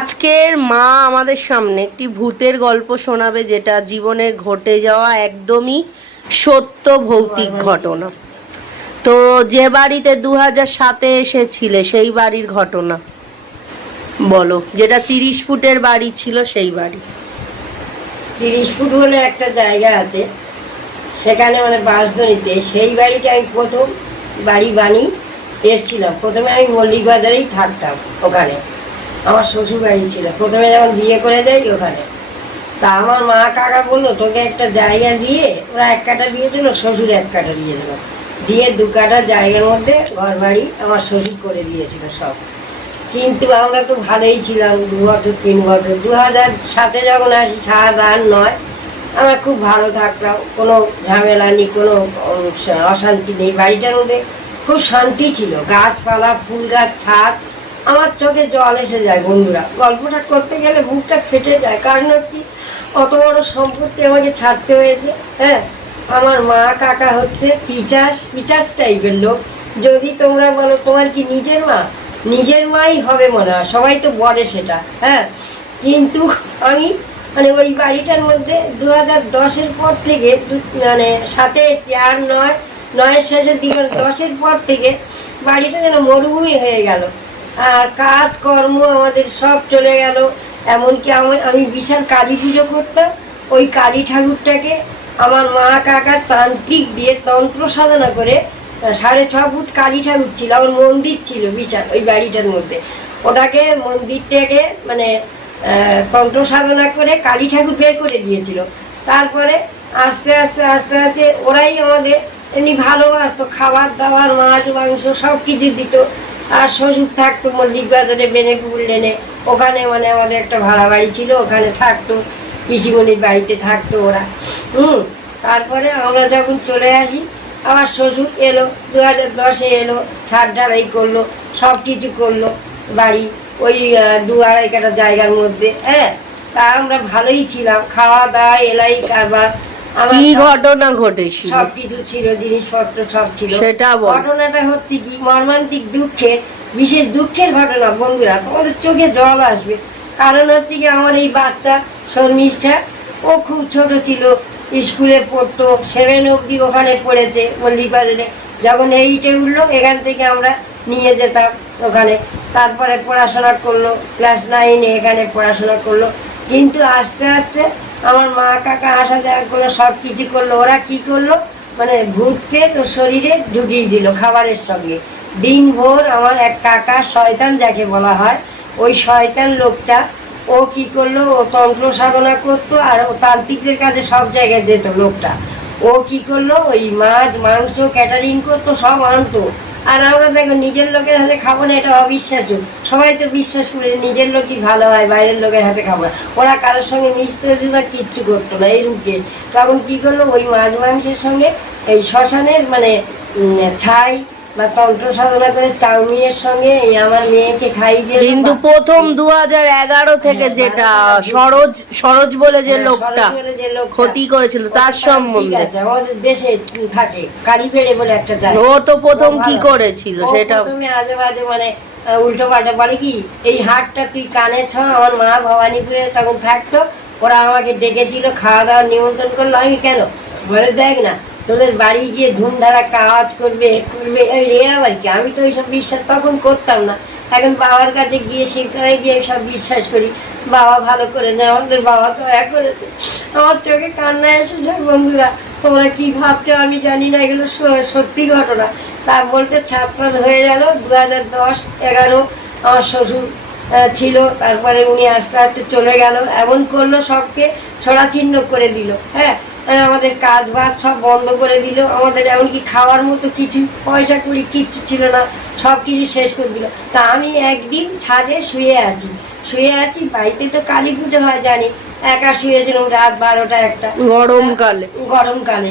আজকের মা আমাদের সামনে একটি ভূতের গল্প শোনাবে, যেটা জীবনে ঘটে যাওয়া একদমই সত্য ভৌতিক ঘটনা। তো যে বাড়িতে 2007-এ এসেছিলে সেই বাড়ির ঘটনা বলো, যেটা 30 ফুটের বাড়ি ছিল সেই বাড়ি। 30 ফুট হলে একটা জায়গা আছে, সেখানে মানে বাঁশদড়িতে সেই বাড়িতে আমি প্রথম বাড়ি বানিয়ে এসেছিলাম। প্রথমে আমি মল্লিক বাজারেই থাকতাম, ওখানে আমার শ্বশুর বাড়ি ছিল। প্রথমে যখন বিয়ে করে দেয় ওখানে, তা আমার মা কাকা বললো তোকে একটা জায়গা দিয়ে, ওরা 1 কাঠা দিয়েছিল, শ্বশুর 1 কাঠা দিয়েছিল, দিয়ে 2 কাঠা জায়গার মধ্যে ঘর বাড়ি আমার শ্বশুর করে দিয়েছিল সব। কিন্তু আমরা তো ভালোই ছিলাম 2 বছর 3 বছর। 2007-এ যখন আসি, 7, 8, 9 আমরা খুব ভালো থাকলাম, কোনো ঝামেলা নেই, কোনো অশান্তি নেই। বাড়িটার মধ্যে খুব শান্তি ছিল, গাছপালা, ফুল গাছ, ছাদ। আমার চোখে জল এসে যায় বন্ধুরা, গল্পটা করতে গেলে বুকটা ফেটে যায়। কারণ হচ্ছে অত বড় সম্পত্তি আমাকে ছাড়তে হয়েছে। হ্যাঁ, আমার মা কাকা হচ্ছে পিচাস টাইপের লোক। যদি তোমরা বলো তোমার কি নিজের মা, নিজের মাই হবে মনে হয়, সবাই তো বলে সেটা। হ্যাঁ, কিন্তু আমি মানে ওই বাড়িটার মধ্যে 2010-এর পর থেকে, মানে 7-এ এসছি, আর 9-এর শেষের দিকে, 10-এর পর থেকে বাড়িটা যেন মরুভূমি হয়ে গেল। আর কাজকর্ম আমাদের সব চলে গেল। এমনকি আমি বিশাল কালী পুজো করতাম। ওই কালী ঠাকুরটাকে আমার মা কাকা তান্ত্রিক দিয়ে তন্ত্র সাধনা করে 6.5 ফুট কালী ঠাকুর ছিল, আমার মন্দির ছিল বিশাল ওই বাড়িটার মধ্যে। ওটাকে মন্দিরটাকে মানে তন্ত্র সাধনা করে কালী ঠাকুর বের করে দিয়েছিল। তারপরে আস্তে আস্তে আস্তে আস্তে ওরাই আমাদের এমনি ভালোবাসতো, খাবার দাবার, মাছ মাংস সব কিছু দিত। আর শ্বশুর থাকতো মল্লিক বাজারে বেনেপুর লেনে, ওখানে মানে আমাদের একটা ভাড়া বাড়ি ছিল, ওখানে থাকতো, পিসিমণির বাড়িতে থাকতো ওরা। তারপরে আমরা যখন চলে আসি, আমার শ্বশুর এলো 2010-এ এলো, ছাদ ঢালাই করলো, সব কিছু করলো বাড়ি ওই 2-2.5 কাঠা জায়গার মধ্যে। হ্যাঁ, তা আমরা ভালোই ছিলাম, খাওয়া দাওয়া এলাই কারবার। কি ঘটনা ঘটেছিল? সবকিছু ছিল, জিনিসপত্র সব ছিল। সেটা ঘটনাটা হচ্ছে কি মর্মান্তিক, দুঃখের, বিশেষ দুঃখের ঘটনা বন্ধুরা, তোমাদের চোখে জল আসবে। কারণ হচ্ছে কি আমার এই বাচ্চা শর্মিষ্ঠা, ও খুব ছোট ছিল, স্কুলে পড়তো, 7 অবধি ওখানে পড়েছে মল্লিক বাজারে। যখন 8-এ উঠলো, এখান থেকে আমরা নিয়ে যেতাম ওখানে। তারপরে পড়াশোনা করলো, ক্লাস 9-এ এখানে পড়াশোনা করলো। কিন্তু আস্তে আস্তে আমার মা কাকা আসা যাওয়া করলো, সব কিছু করলো। ওরা কি করলো, মানে ভূতকে তো শরীরে ঢুকিয়ে দিল খাবারের সঙ্গে। দিনভর আমার এক কাকা, শয়তান যাকে বলা হয়, ওই শয়তান লোকটা, ও কি করলো, ও তন্ত্র সাধনা করতো আর ও তান্ত্রিকদের কাছে সব জায়গায় যেত লোকটা। ও কি করলো, ওই মাছ মাংস ক্যাটারিং করতো, সব আনতো। আর আমরা দেখো নিজের লোকের হাতে খাবো না, এটা অবিশ্বাস্য। সবাই তো বিশ্বাস করে নিজের লোকই ভালো হয়, বাইরের লোকের হাতে খাবো না। ওরা কারোর সঙ্গে মিশতে দিত না, কিচ্ছু করতো না এই রুকে। তখন কি করলো, ওই মাছ মাংসের সঙ্গে এই শ্মশানের মানে ছাই বা তন্ত্র সাধনা করে চাউমিনের সঙ্গে এই আমার মেয়েকে খাইয়ে দিয়ে। কিন্তু প্রথম 2011 থেকে যেটা সরোজ বলে যে লোকটা ক্ষতি করেছিল, তার সম্বন্ধে আমাদের দেশে থাকে কালীবেড়ে বলে একটা জায়গা। ও তো প্রথম কি করেছিল সেটা প্রথমে আজে বাজে মানে উল্টো পাল্টা বলে কি, এই হাটটা তুই কানে ছ। আমার মা ভবানীপুরে তখন থাকতো, ওরা আমাকে ডেকেছিল, খাওয়া দাওয়ার নিমন্ত্রণ করলো। আমি কেন বলে, দেখ না তোদের বাড়ি গিয়ে ধুমধারা কাজ করবে করবে, আবার কি। আমি তো ওইসব বিশ্বাস তখন করতাম না। এখন বাবার কাছে গিয়ে সেখানে গিয়ে সব বিশ্বাস করি। বাবা ভালো করে দেয়, আমাদের বাবা তো এক করেছে। আমার চোখে কান্না এসে যায় বন্ধুরা। তোমরা কি ভাবছো আমি জানি না, এগুলো সত্যি ঘটনা। তা বলতে ছাত্র হয়ে গেল 2010-11 আমার শ্বশুর ছিল। তারপরে উনি আস্তে আস্তে চলে গেল, এমন করলো সবকে ছড়াছিন্ন করে দিল। হ্যাঁ, আমাদের কাজ বাজ সব বন্ধ করে দিল। আমাদের এমনকি খাওয়ার মতো কিছু পয়সা করি কিচ্ছু ছিল না, সব কিছু শেষ করে দিল। তা আমি একদিন ছাদে শুয়ে আছি, বাড়িতে তো কালী পুজো হয় জানি, একা শুয়েছিলাম রাত 12টা 1টা, গরমকালে।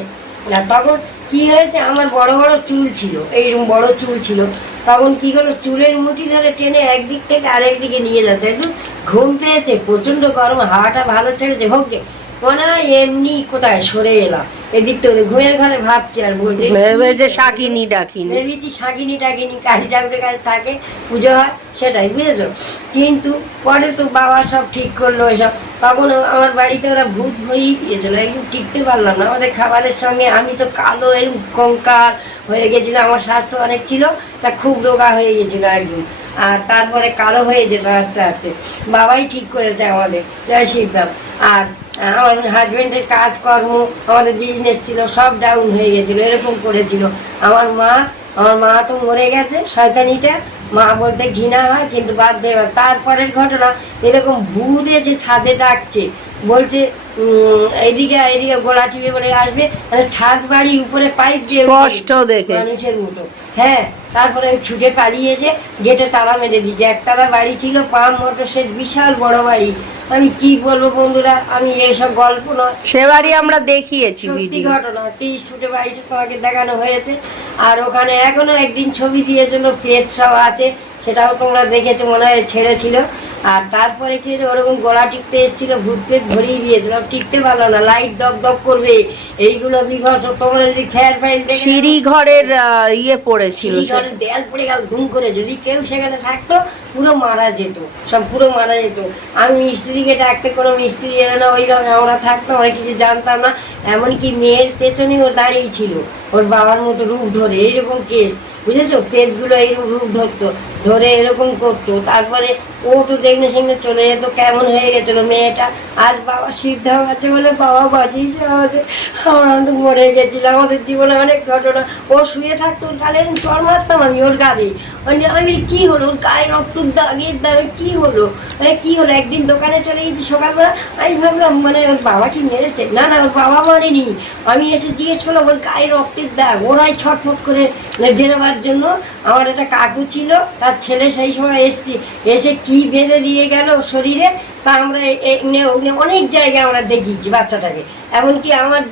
না তখন কি হয়েছে, আমার বড় বড় চুল ছিল, এইরকম বড় চুল ছিল। তখন কি হলো, চুলের মুঠি ধরে টেনে একদিক থেকে আরেক দিকে নিয়ে যাচ্ছে। একটু ঘুম পেয়েছে, প্রচন্ড গরম, হাওয়াটা ভালো ছেড়েছে, হোক গে মনে হয় এমনি কোথায় সরে এলাম, এদিক তো ঘুমের ঘরে ভাবছি আর বলছি যে শাকিনি ডাকিনি, ভেবেছি শাকিনি টাকিনি কালী ঠাকুরের কাছে থাকে, পুজো হয়, সেটাই বুঝেছো। কিন্তু পরে তো বাবা সব ঠিক করলো এসব, তখন আমার বাড়িতে ওরা ভূত ভরিয়ে দিয়েছিল, একদম টিকতে পারলাম না আমাদের খাবারের সঙ্গে। আমি তো কালো এরকম কঙ্কাল হয়ে গেছিল, আমার স্বাস্থ্য অনেক ছিল, তা খুব রোগা হয়ে গেছিল একদম, আর তারপরে কালো হয়ে যেত আস্তে আস্তে। বাবাই ঠিক করেছে আমাদের, জয় শিবরাম। আর আমার হাজবেন্ডের কাজকর্ম, আমাদের বিজনেস ছিল, সব ডাউন হয়ে গেছিল, এরকম করেছিল। আমার মা তো মরে গেছে শয়তানিটা, মা বলতে ঘৃণা হয়, কিন্তু বাদ দেবে। তারপরের ঘটনা এরকম ভূত এসে ছাদে ডাকছে, বলছে এইদিকে গোলা টিপে বলে আসবে, মানে ছাদ বাড়ি উপরে পাইপ দিয়ে স্পষ্ট দেখে মানুষের মতো। হ্যাঁ, তারপরে আমি ছুটে পালিয়ে এসে গেটে তালা মেরে দিয়েছি। একতলা বাড়ি ছিল, পাম মোটর সেট, বিশাল বড় বাড়ি। আমি কি বলবো বন্ধুরা, আমি এইসব গল্প নয়, সে বাড়ি আমরা দেখিয়েছি সত্যি ভিডিও। ঘটনা। 30 ফুটে বাড়িটা তোমাকে দেখানো হয়েছে। আর ওখানে এখনো একদিন ছবি দিয়েছিল, পেট সব আছে, সেটাও তোমরা দেখেছো মনে হয়, ছেড়েছিল। আর তারপরে কি ওরকম গলা টিপতে এসেছিল, ভূত পেট ভরিয়ে দিয়েছিল, টিকতে পারলো না, লাইট দপ দপ করবে, এইগুলো বিভৎস। তোমরা যদি খেয়াল ফাইল দেখে, সিঁড়ি ঘরের ইয়ে পড়েছিল, সিঁড়ি ঘরের দেয়াল পড়ে গেল ধুম করে, যদি কেউ সেখানে থাকতো পুরো মারা যেত, সব পুরো মারা যেত। আমি মিস্ত্রিকে ডাকতে, কোনো মিস্ত্রি এলো না, ওইভাবে আমরা থাকতাম, আমরা কিছু জানতাম না। এমনকি মেয়ের পেছনে ও দাঁড়িয়ে ছিল, ওর বাবার মতো রূপ ধরে, এইরকম কেস, বুঝেছো, পেটগুলো এইরকম রূপ ধরতো, ধরে এরকম করতো। তারপরে ও তো দেখলে সেখানে চলে যেত, কেমন হয়ে গেছিল মেয়েটা। আর বাবা সিদ্ধাও আছে বলে বাবা বাঁচিয়েছে আমাদের, আমরা তো মরে গেছিলাম। আমাদের জীবনে অনেক ঘটনা। ও শুয়ে থাকতো, তাহলে চর মারতাম আমি ওর গায়ে। আমি কি হলো, ওর গায়ে রক্তর দাগের দাগে কি হলো, কি হলো। একদিন দোকানে চলে গেছি সকালবেলা, আমি ভাবলাম মানে ওর বাবা কি মেরেছে, না না, ওর বাবা মারেনি। আমি এসে জিজ্ঞেস করলাম, ওর গায়ে রক্তের দাগ। ওরাই ছটফট করে বেরোবার জন্য। আমার একটা কাকু ছিল, তার ছেলে সেই সময় এসে কি বেঁধে দিয়ে গেল শরীরে, তা আমরা অনেক জায়গায় আমরা দেখিয়েছি বাচ্চাটাকে। এমনকি আমার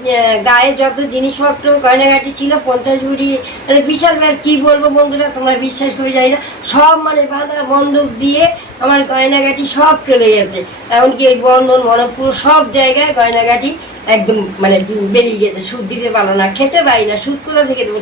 গায়ে যত জিনিসপত্র গয়নাঘাটি ছিল, 50 ভরি, মানে বিশাল কি বলবো বন্ধুরা, তোমরা বিশ্বাস করে যাই না, সব মানে বাঁধা বন্দুক দিয়ে আমার গয়নাঘাটি সব চলে গেছে। এমনকি এই বন্ধন মনপুর সব জায়গায় গয়নাঘাটি একদম মানে বেরিয়ে গেছে, সুদ দিতে পারলো না, খেতে পারি না, সুদ কোথা থেকে দেবো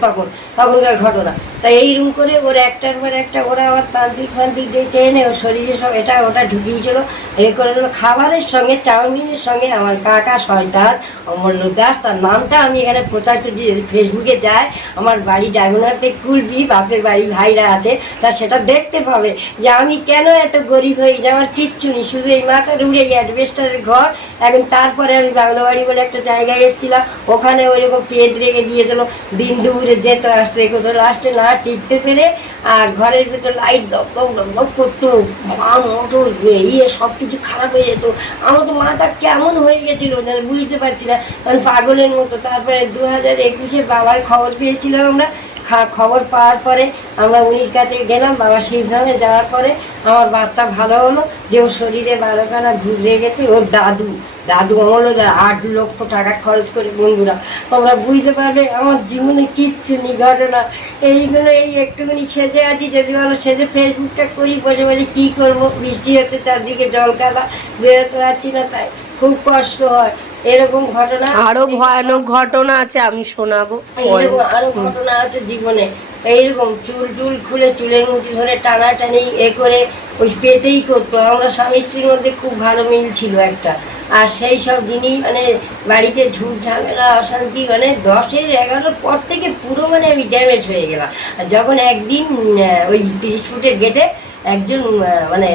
তখনকার ঘটনা। তাই এইরকম করে ওর একটার পর একটা ওরা আবার তান্ত্রিক ফান্ত্রিক ডেকে এনে ওর শরীরে সব এটা ওটা ঢুকিয়েছিল, এ করে দিল। খাবারের সঙ্গে চাউমিনের সঙ্গে আমার কাকা শয়তান অমূল্য দাস, তার নামটা আমি এখানে প্রচার করছি, যদি ফেসবুকে যায়, আমার বাড়ি ডায়মন্ডহাটে কুলবি, বাপের বাড়ি ভাইরা আছে, তা সেটা দেখতে পাবে যে আমি কেন এত গরিব হয়ে যে আমার কিচ্ছু নেই, শুধু এই মাথার উড়ে অ্যাডভেস্টারের ঘর। এখন তারপরে আমি বাংলা বাড়ি বলে একটা জায়গায় এসেছিলাম, ওখানে ওইরকম পেট রেখে দিয়েছিল, দিন দুপুরে যেত আসতে, কোথাও লাস্টে না টিকতে পেরে, আর ঘরের ভেতর লাইট দপ দপ দপ দপ করতো, মোটর সব কিছু খারাপ হয়ে যেত। আমার তো মাথা কেমন হয়ে গেছিল বুঝতে পারছি না, কারণ পাগলের মতো। তারপরে 2021-এ বাবার খবর পেয়েছিলাম আমরা, খবর পাওয়ার পরে আমরা উনির কাছে গেলাম, বাবা শিবধামে যাওয়ার পরে আমার বাচ্চা ভালো হলো, যে ওর শরীরে 12খানা ভূত লেগেছে। ওর দাদু অমল 8 লক্ষ টাকা খরচ করে, বন্ধুরা তোমরা বুঝতে পারবে আমার জীবনে কিচ্ছু নেই ঘটনা। এইগুলো এই একটুখানি সেজে আছি, যদি ভালো সেজে ফেসবুকটা করি, বসে বসে কী করবো, বৃষ্টি হচ্ছে চারদিকে, জল কাদা, বেরোতে পারছি না, তাই খুব কষ্ট হয়। এরকম ঘটনা আরো ভয়ানক ঘটনা আছে, আমি শোনাবো। এইরকম আরো ঘটনা আছে জীবনে। এইরকম চুল খুলে চুলের মুঠি ধরে টানাটানি এ করে ওই পেতেই করতো। আমরা স্বামী স্ত্রীর মধ্যে খুব ভালো মিল ছিল একটা। আর সেই সব জিনিস মানে বাড়িতে ঝুট ঝামেলা অশান্তি, মানে 10-11 পর থেকে পুরো মানে আমি ড্যামেজ হয়ে গেলাম। আর যখন একদিন ওই 30 ফুটের গেটে একজন মানে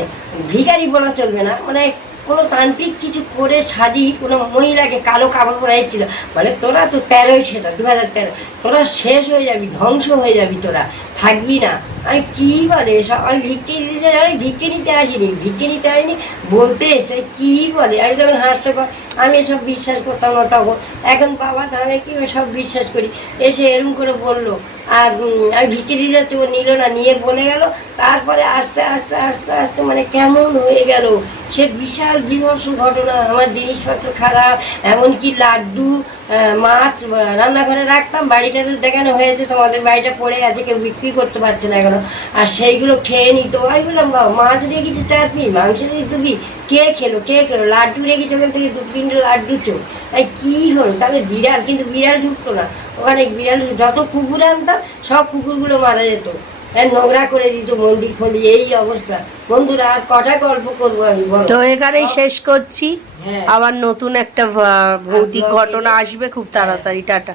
ভিখারি বলা চলবে না, মানে কোনো তান্ত্রিক কিছু করে সাজিয়ে কোনো মহিলাকে কালো কাপড় পরে এসেছিল, মানে তোরা তো 13ই, সেটা 2013, তোরা শেষ হয়ে যাবি, ধ্বংস হয়ে যাবি, তোরা থাকবি না। আমি কী বলে এসব, আমি ভিক্ষে দিতে যাই, ভিক্ষে নিতে আসিনি, ভিক্ষে নিতে আসিনি বলতে এসে কী বলে। আমি যখন হাস্যকর, আমি এসব বিশ্বাস করতাম না তখন। এখন বাবা ধামে কি সব বিশ্বাস করি। এসে এরম করে বললো, আর আমি ভিক্ষে দিতে যাচ্ছি, ও নিল না, নিয়ে বলে গেল। তারপরে আস্তে আস্তে আস্তে আস্তে মানে কেমন হয়ে গেল সে বিশাল বিমর্ষ ঘটনা। আমার জিনিসপত্র খারাপ, এমনকি লাড্ডু মাছ রান্নাঘরে রাখতাম, বাড়িটা দেখানো হয়েছে তোমাদের, বাড়িটা পড়ে আছে, কেউ বিক্রি করতে পারছে না এখন। কেন, আর সেইগুলো খেয়ে নিত। আমি বললাম বাবা মাছ রেখেছে 4 পিস, মাংস রেখেছে 2 পিস, কে খেলো, লাড্ডু রেখেছে ওখান থেকে 2-3টে লাড্ডু চো, তাই কী হলো? তাহলে বিড়াল, কিন্তু বিড়াল ঢুকতো না ওখানে, বিড়াল যত কুকুর আনতাম সব কুকুরগুলো মারা যেত, নোংরা করে দিত মন্দির ফন্দির, এই অবস্থা। বন্ধুরা আর কটা গল্প করবো আমি, বলো? তো এখানেই শেষ করছি, হ্যাঁ। আবার নতুন একটা ভৌতিক ঘটনা আসবে খুব তাড়াতাড়ি। টাটা।